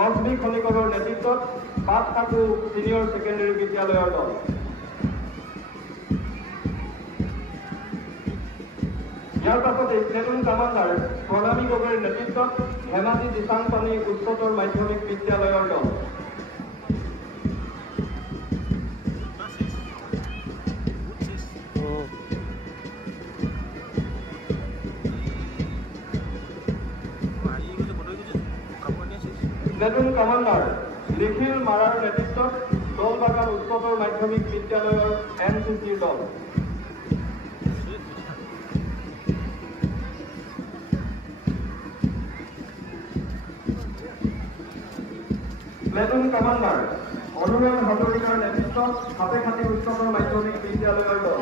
গছবি খনিকৰৰ নেতৃত্বত পাটকাকু senior secondary বিদ্যালয়ৰ দল। ইয়াৰ পাছতে প্লেটুন কামাণ্ডাৰ প্ৰণামী গগৈৰ নেতৃত্বত ধেমাজি দিচাংপানী উচ্চতৰ মাধ্যমিক বিদ্যালয়ৰ দল। প্লেটুন কামাণ্ডাৰ নিখিল মাৰাৰ নেতৃত্বত দলবাগান উচ্চতৰ মাধ্যমিক বিদ্যালয়ৰ NCCৰ দল। প্লেটুন কামাণ্ডাৰ অনুৰাগ হাজৰিকাৰ নেতৃত্বত সাপেখাতী উচ্চতৰ মাধ্যমিক বিদ্যালয়ৰ দল।